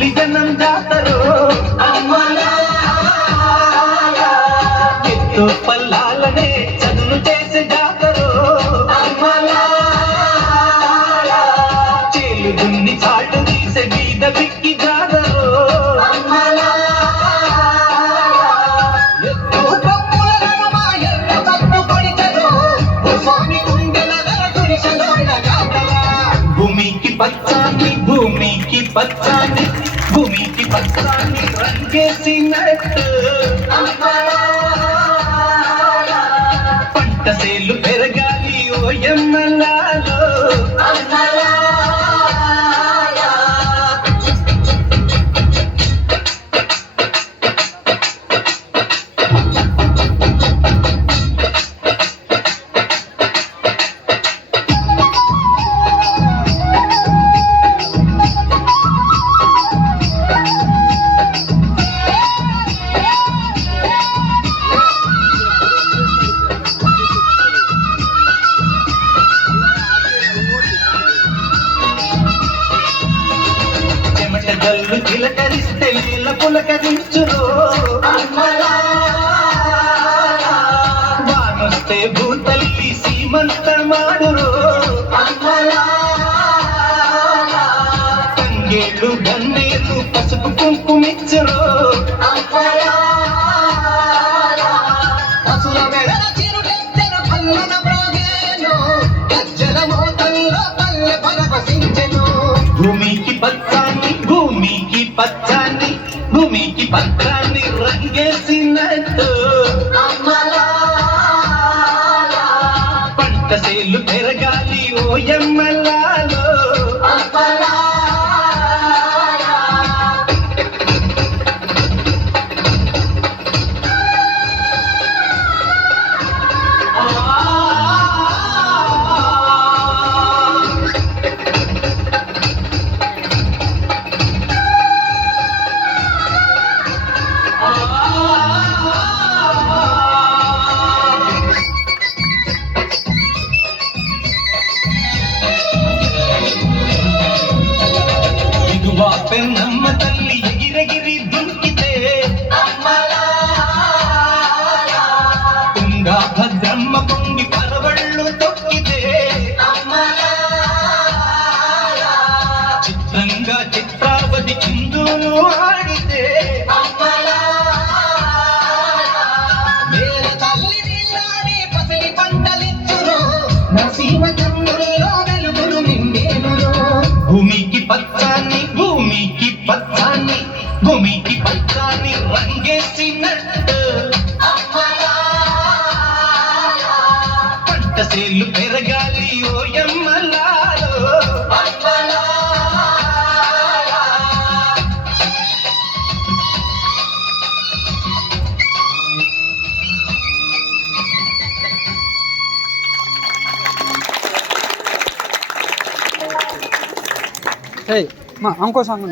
కూలి జనం జాతరో ఎత్తు పల్లాలనే చదును చేసే జాతరో చేలు దున్ని చాటు తీసే బీద బిక్కి జాతరో భూమికి పచ్చాన్ని భూమికి పచ్చాన్ని భూమికి పచ్చాన్ని రంగేసినట్టు పంట సేలు పెరగాలి ఓయమ్మలాలో గల్లు చిలకరిస్తే నీళ్ళ పులకరించురో వానొస్తే భూతల్లి సీమంతమాడురో తంగేళ్ళు గన్నేరు పసుపు కుంకుమిచ్చురో భూమికి పచ్చాన్ని భూమికి పచ్చాన్ని భూమికి పచ్చాన్ని రంగేసినట్టు పంట సేలు పెరగాలి ఓయమ్మలాలో పెన్నమ్మ తల్లి ఎగిరెగిరి దుంకితే తుంగా భద్రమ్మ పొంగి పరవళ్ళు తొక్కితే చిత్రంగా చిత్రావతి చిందులు ఆడితే తల్లి నీళ్ళాడి పసిడి పంటలిచ్చురో నసీమ చంద్రుల్లో వెలుగులు నిండేనురో భూమికి పచ్చాన్ని భూమికి పచ్చాన్ని భూమికి పచ్చాన్ని రంగేసినట్టు పంట సేలు పెరగాలి ఓయమ్మలాలో हमको सांग